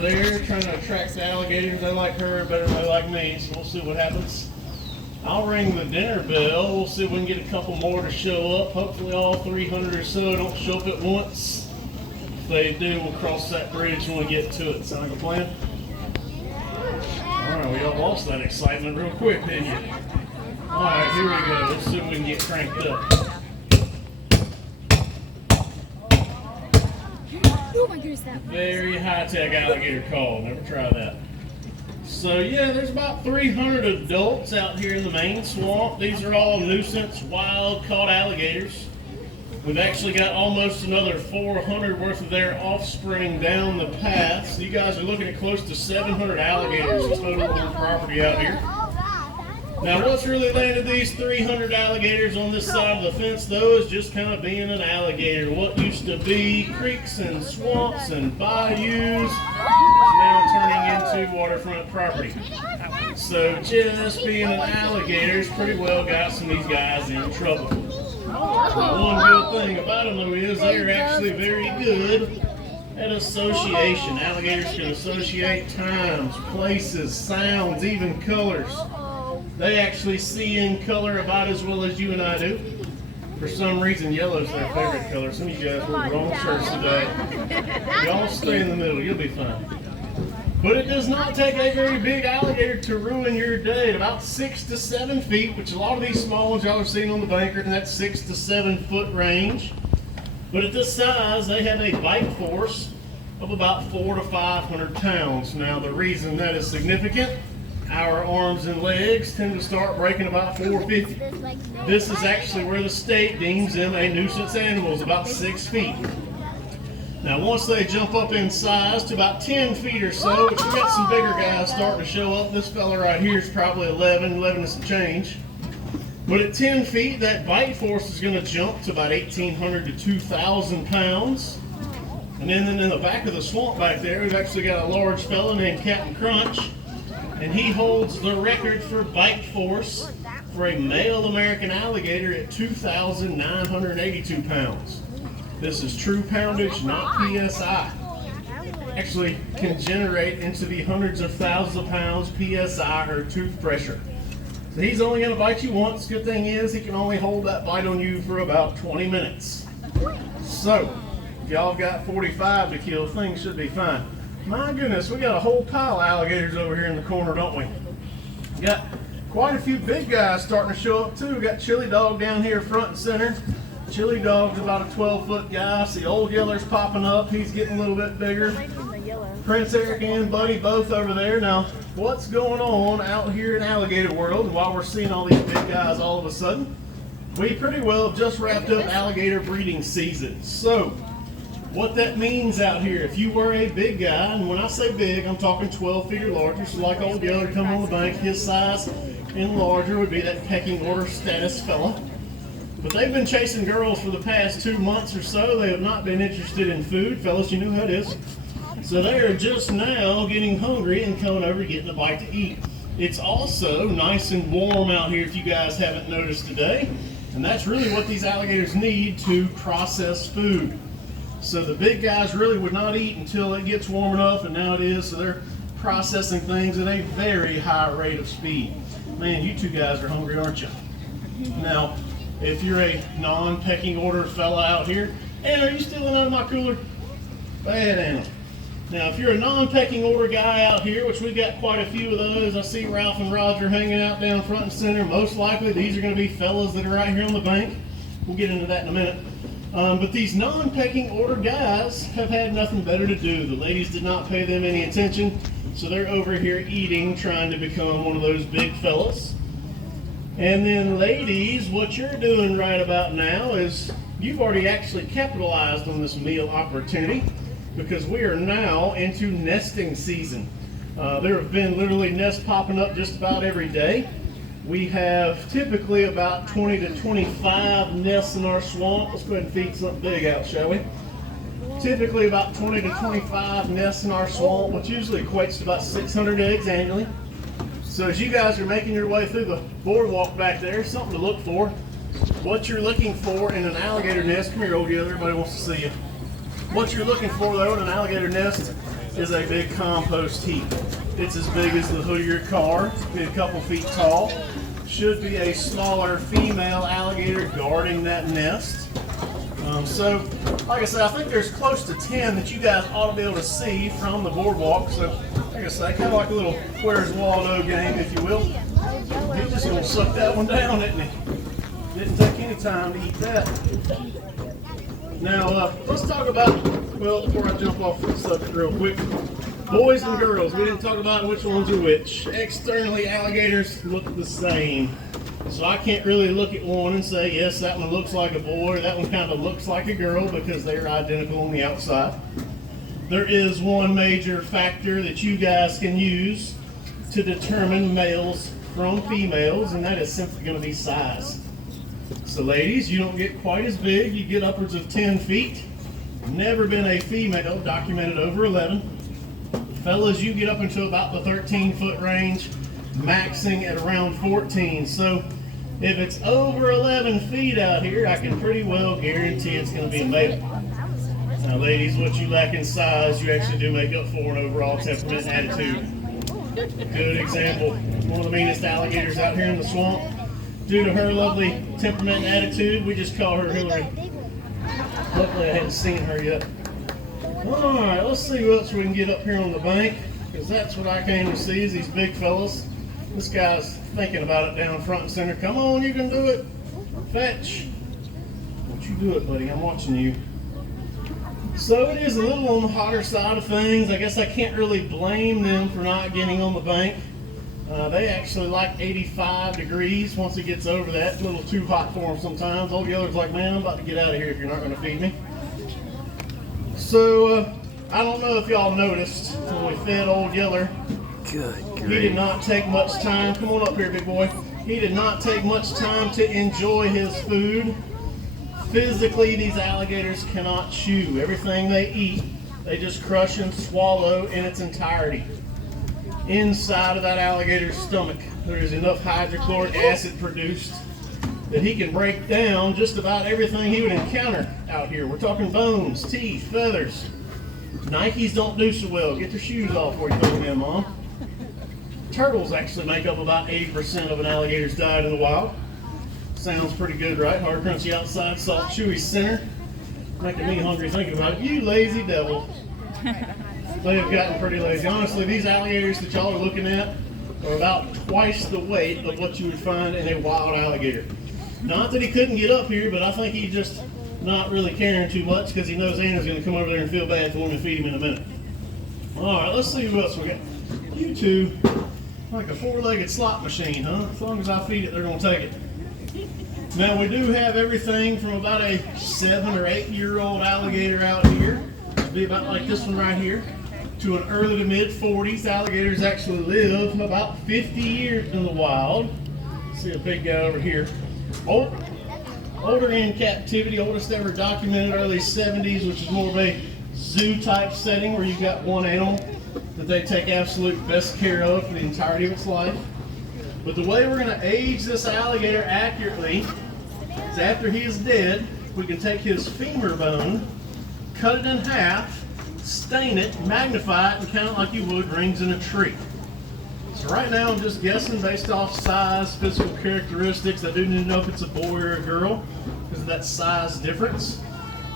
there trying to attract the alligators. They like her better than they like me, so we'll see what happens. I'll ring the dinner bell. We'll see if we can get a couple more to show up. Hopefully all 300 or so don't show up at once. If they do, we'll cross that bridge when we get to it. Sound like a plan? All right, we all lost that excitement real quick, didn't you? All right, here we go. Let's see if we can get cranked up. Oh my goodness, that Very high-tech alligator call. Never try that. So yeah, there's about 300 adults out here in the main swamp. These are all nuisance, wild-caught alligators. We've actually got almost another 400 worth of their offspring down the path. So you guys are looking at close to 700 alligators total on property out here. Now what's really landed these 300 alligators on this side of the fence though is just kind of being an alligator. What used to be creeks and swamps and bayous is now turning into waterfront property. So just being an alligator has pretty well got some of these guys in trouble. Now, one good thing about them though is they're actually very good at association. Alligators can associate times, places, sounds, even colors. They actually see in color about as well as you and I do. For some reason, yellow's their favorite color. Some of you guys wear wrong shirts today. Y'all stay in the middle, you'll be fine. But it does not take a very big alligator to ruin your day. At about 6 to 7 feet, which a lot of these small ones y'all are seeing on the bank are in that 6 to 7 foot range. But at this size, they have a bite force of about 400 to 500 pounds. Now, the reason that is significant, our arms and legs tend to start breaking about 450. This is actually where the state deems them a nuisance animal, is about 6 feet. Now once they jump up in size to about 10 feet or so, which we've got some bigger guys starting to show up. This fella right here is probably 11 and some change. But at 10 feet, that bite force is going to jump to about 1,800 to 2,000 pounds. And then in the back of the swamp back there, we've actually got a large fella named Captain Crunch. And he holds the record for bite force for a male American alligator at 2,982 pounds. This is true poundage, not PSI. Actually can generate into the hundreds of thousands of pounds PSI or tooth pressure. So he's only going to bite you once. Good thing is he can only hold that bite on you for about 20 minutes. So if y'all got 45 to kill, things should be fine. My goodness, we got a whole pile of alligators over here in the corner, don't we? We got quite a few big guys starting to show up too. We got Chili Dog down here front and center. Chili Dog's about a 12-foot guy. See, Old Yeller's popping up. He's getting a little bit bigger. Prince Eric and Buddy both over there. Now, what's going on out here in alligator world? And while we're seeing all these big guys all of a sudden, we pretty well have just wrapped up alligator breeding season. So what that means out here, if you were a big guy, and when I say big, I'm talking 12 feet or larger, so like Old Yeller come on the bank, his size and larger would be that pecking order status fella. But they've been chasing girls for the past 2 months or so. They have not been interested in food. Fellas, you know how it is. So they are just now getting hungry and coming over getting a bite to eat. It's also nice and warm out here if you guys haven't noticed today. And that's really what these alligators need to process food. So the big guys really would not eat until it gets warm enough, and now it is, so they're processing things at a very high rate of speed. Man, you two guys are hungry, aren't you? Now, if you're a non-pecking order fella out here, Anna, are you stealing out of my cooler? Bad Anna. Now, if you're a non-pecking order guy out here, which we've got quite a few of those, I see Ralph and Roger hanging out down front and center. Most likely, these are going to be fellas that are right here on the bank. We'll get into that in a minute. But these non-pecking order guys have had nothing better to do. The ladies did not pay them any attention, so they're over here eating, trying to become one of those big fellas. And then ladies, what you're doing right about now is you've already actually capitalized on this meal opportunity, because we are now into nesting season. There have been literally nests popping up just about every day. We have typically about 20 to 25 nests in our swamp. Let's go ahead and feed something big out, shall we? Typically about 20 to 25 nests in our swamp, which usually equates to about 600 eggs annually. So as you guys are making your way through the boardwalk back there, something to look for. What you're looking for in an alligator nest, come here, Old Yeller, everybody wants to see you. What you're looking for though in an alligator nest is a big compost heap. It's as big as the hood of your car, be a couple feet tall. Should be a smaller female alligator guarding that nest. So, like I said, I think there's close to 10 that you guys ought to be able to see from the boardwalk. So, like I say, kind of like a little Where's Waldo game, if you will. He's just going to suck that one down, isn't he? Didn't take any time to eat that. Now, let's talk about, well, before I jump off the subject real quick, boys and girls. We didn't talk about which ones are which. Externally, alligators look the same. So I can't really look at one and say, yes, that one looks like a boy, that one kind of looks like a girl, because they're identical on the outside. There is one major factor that you guys can use to determine males from females, and that is simply going to be size. So ladies, you don't get quite as big, you get upwards of 10 feet. Never been a female documented over 11. Fellas, you get up into about the 13-foot range, maxing at around 14. So if it's over 11 feet out here, I can pretty well guarantee it's going to be a male. Now ladies, what you lack in size, you actually do make up for in overall temperament and attitude. Good example, one of the meanest alligators out here in the swamp. Due to her lovely temperament and attitude, we just call her Hillary. Luckily I hadn't seen her yet. Alright, let's see what else we can get up here on the bank, because that's what I came to see, is these big fellas. This guy's thinking about it down front and center. Come on, you can do it. Fetch. Don't you do it, buddy. I'm watching you. So it is a little on the hotter side of things. I guess I can't really blame them for not getting on the bank. They actually like 85 degrees. Once it gets over that, it's a little too hot for them sometimes. Old Yeller's like, man, I'm about to get out of here if you're not going to feed me. So I don't know if y'all noticed when we fed Old Yeller. Good grief. He did not take much time. Come on up here, big boy. He did not take much time to enjoy his food. Physically, these alligators cannot chew. Everything they eat, they just crush and swallow in its entirety. Inside of that alligator's stomach, there is enough hydrochloric acid produced that he can break down just about everything he would encounter out here. We're talking bones, teeth, feathers. Nikes don't do so well. Get your shoes off before you throw them in, Mom. Turtles actually make up about 80% of an alligator's diet in the wild. Sounds pretty good, right? Hard, crunchy outside, soft, chewy center. Making me hungry thinking about it. You lazy devil. They have gotten pretty lazy. Honestly, these alligators that y'all are looking at are about twice the weight of what you would find in a wild alligator. Not that he couldn't get up here, but I think he's just not really caring too much because he knows Anna's going to come over there and feel bad for him and feed him in a minute. All right, let's see who else we got. You two, like a four-legged slot machine, huh? As long as I feed it, they're going to take it. Now, we do have everything from about a 7 or 8 year old alligator out here, it'll be about like this one right here, to an early to mid 40s. Alligators actually live about 50 years in the wild. See a big guy over here. Older in captivity, oldest ever documented, early 70s, which is more of a zoo type setting where you've got one animal that they take absolute best care of for the entirety of its life. But the way we're going to age this alligator accurately is after he is dead, we can take his femur bone, cut it in half, stain it, magnify it, and count it like you would rings in a tree. So right now I'm just guessing based off size, physical characteristics. I do need to know if it's a boy or a girl because of that size difference.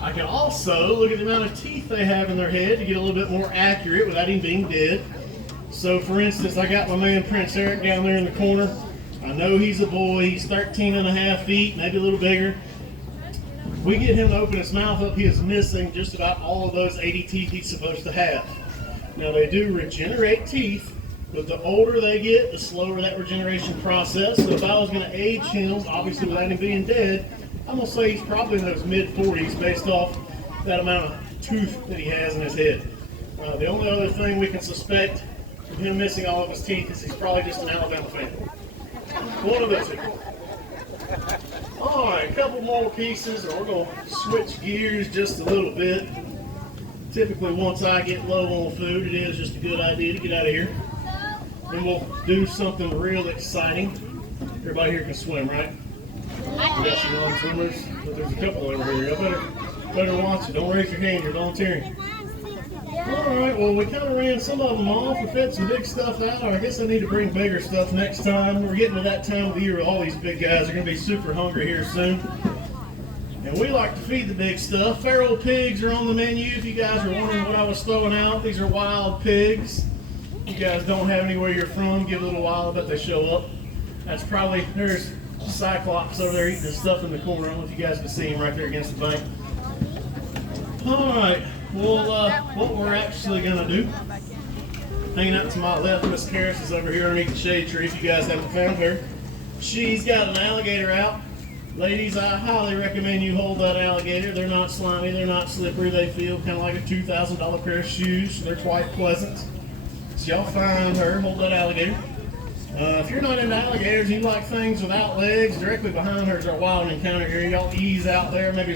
I can also look at the amount of teeth they have in their head to get a little bit more accurate without him being dead. So for instance, I got my man Prince Eric down there in the corner. I know he's a boy. He's 13 and a half feet, maybe a little bigger. We get him to open his mouth up, he is missing just about all of those 80 teeth he's supposed to have. Now they do regenerate teeth, but the older they get, the slower that regeneration process. So if I was going to age him, obviously without him being dead, I'm going to say he's probably in those mid-40s based off that amount of tooth that he has in his head. The only other thing we can suspect of him missing all of his teeth is he's probably just an Alabama fan. One of those two. Alright, a couple more pieces, and we're going to switch gears just a little bit. Typically, once I get low on food, it is just a good idea to get out of here. Then we'll do something real exciting. Everybody here can swim, right? We got some non-swimmers, but there's a couple over here. Y'all better watch it. Don't raise your hand, you're volunteering. Alright, well, we kind of ran some of them off. We fed some big stuff out. I guess I need to bring bigger stuff next time. We're getting to that time of the year where all these big guys are going to be super hungry here soon. And we like to feed the big stuff. Feral pigs are on the menu if you guys are wondering what I was throwing out. These are wild pigs. If you guys don't have anywhere you're from, give it a little while, I bet they show up. That's probably, there's Cyclops over there eating the stuff in the corner. I don't know if you guys can see him right there against the bank. Alright, well, what we're actually going to do, hanging out to my left, Miss Harris is over here underneath the shade tree if you guys haven't found her. She's got an alligator out. Ladies, I highly recommend you hold that alligator. They're not slimy, they're not slippery. They feel kind of like a $2,000 pair of shoes, so they're quite pleasant. So y'all find her, hold that alligator. If you're not into alligators, you like things without legs, directly behind her is our wild encounter area. Y'all ease out there, maybe